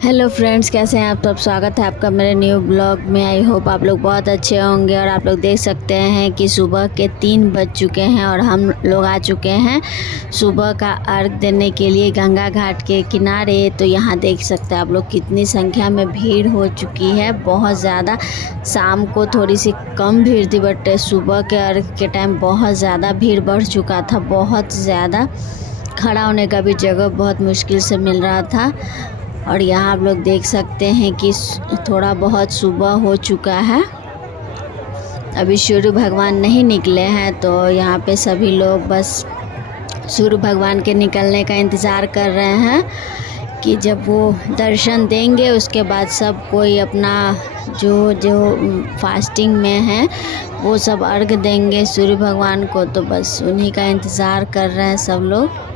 Hello friends, कैसे हैं आप सब। स्वागत है आपका मेरे न्यू ब्लॉग में। आई होप आप लोग बहुत अच्छे होंगे। और आप लोग देख सकते हैं कि सुबह के 3 बज चुके हैं और हम लोग आ चुके हैं सुबह का अर्घ देने के लिए गंगा घाट के किनारे। तो यहाँ देख सकते हैं आप लोग कितनी संख्या में भीड़ हो चुकी है, बहुत ज़्यादा। शाम को थोड़ी सी कम भीड़ थी, बट सुबह के अर्घ के टाइम बहुत ज़्यादा भीड़ बढ़ चुका था, बहुत ज़्यादा। खड़ा होने का भी जगह बहुत मुश्किल से मिल रहा था। और यहाँ आप लोग देख सकते हैं कि थोड़ा बहुत सुबह हो चुका है, अभी सूर्य भगवान नहीं निकले हैं। तो यहाँ पे सभी लोग बस सूर्य भगवान के निकलने का इंतज़ार कर रहे हैं कि जब वो दर्शन देंगे उसके बाद सब कोई अपना जो जो फास्टिंग में है वो सब अर्घ देंगे सूर्य भगवान को। तो बस उन्हीं का इंतज़ार कर रहे हैं सब लोग।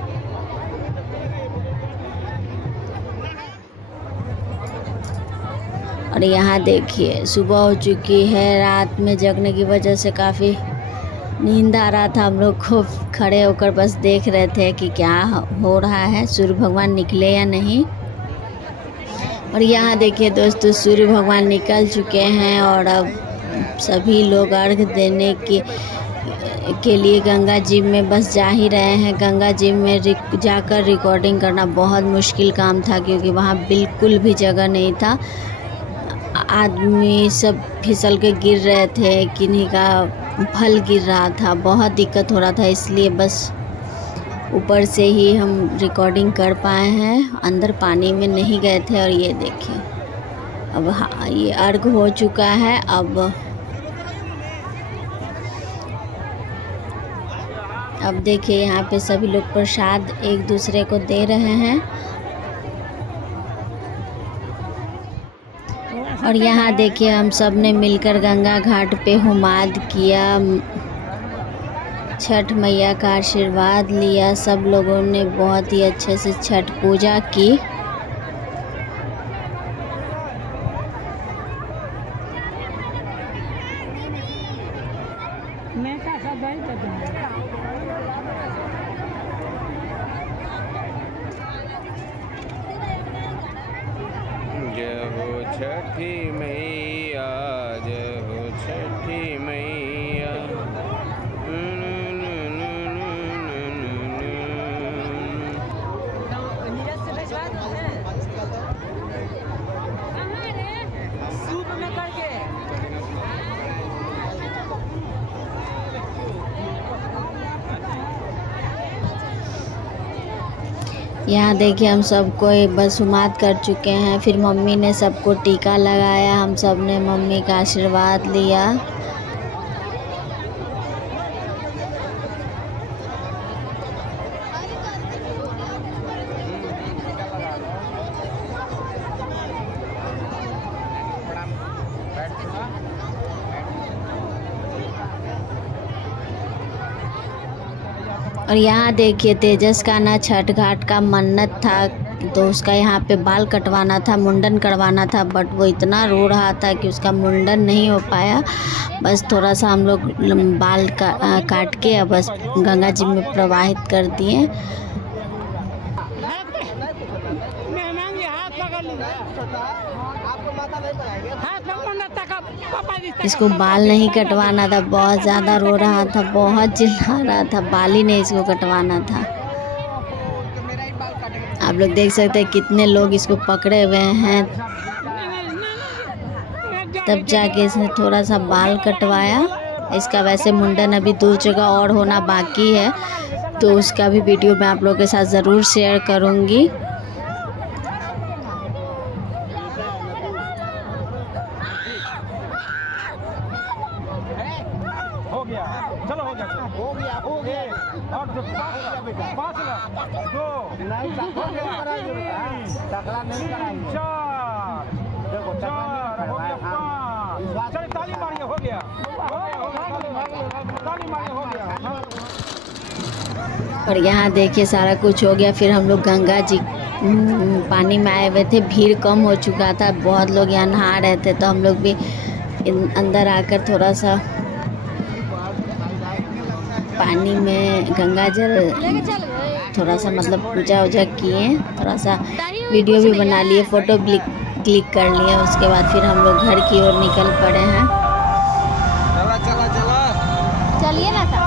और यहाँ देखिए सुबह हो चुकी है। रात में जगने की वजह से काफ़ी नींद आ रहा था। हम लोग खूब खड़े होकर बस देख रहे थे कि क्या हो रहा है, सूर्य भगवान निकले या नहीं। और यहाँ देखिए दोस्तों, सूर्य भगवान निकल चुके हैं और अब सभी लोग अर्घ देने के लिए गंगा जी में बस जा ही रहे हैं। गंगा जी में जाकर रिकॉर्डिंग करना बहुत मुश्किल काम था, क्योंकि वहाँ बिल्कुल भी जगह नहीं था। आदमी सब फिसल के गिर रहे थे, किन्हीं का फल गिर रहा था, बहुत दिक्कत हो रहा था। इसलिए बस ऊपर से ही हम रिकॉर्डिंग कर पाए हैं, अंदर पानी में नहीं गए थे। और ये देखिए अब ये अर्घ हो चुका है। अब देखिए यहाँ पे सभी लोग प्रसाद एक दूसरे को दे रहे हैं। और यहाँ देखिए हम सब ने मिलकर गंगा घाट पे हुमाद किया, छठ मैया का आशीर्वाद लिया। सब लोगों ने बहुत ही अच्छे से छठ पूजा की। जय हो छठी मैया, जय हो छठी मैया। यहाँ देखिए हम सबको बस हुमाद कर चुके हैं। फिर मम्मी ने सबको टीका लगाया, हम सब ने मम्मी का आशीर्वाद लिया। और यहाँ देखिए तेजस का ना छठ घाट का मन्नत था, तो उसका यहाँ पे बाल कटवाना था, मुंडन करवाना था। बट वो इतना रो रहा था कि उसका मुंडन नहीं हो पाया। बस थोड़ा सा हम लोग बाल काट के बस गंगा जी में प्रवाहित कर दिए। इसको बाल नहीं कटवाना था, बहुत ज़्यादा रो रहा था, बहुत चिल्ला रहा था। बाल ही नहीं इसको कटवाना था। आप लोग देख सकते हैं कितने लोग इसको पकड़े हुए हैं, तब जाके इसने थोड़ा सा बाल कटवाया। इसका वैसे मुंडन अभी 2 जगह और होना बाकी है, तो उसका भी वीडियो मैं आप लोगों के साथ ज़रूर शेयर करूँगी। चलो हो गया हो गया और 5 लाख 2 नहीं हो गया, टकरा नहीं कराएंगे। 4 देखो 4 हो गया, 5 चल ताली मारिए, हो गया ताली मारिए, हो गया। और यहाँ देखिए सारा कुछ हो गया। फिर हम लोग गंगा जी पानी में आए हुए थे, भीड़ कम हो चुका था, बहुत लोग यहाँ नहा रहे थे। तो हम लोग भी अंदर आकर थोड़ा सा पानी में गंगा जल थोड़ा सा मतलब पूजा वूजा किए, थोड़ा सा वीडियो भी बना लिए, फ़ोटो क्लिक कर लिए। उसके बाद फिर हम लोग घर की ओर निकल पड़े हैं। चला चला चला चलिए ना।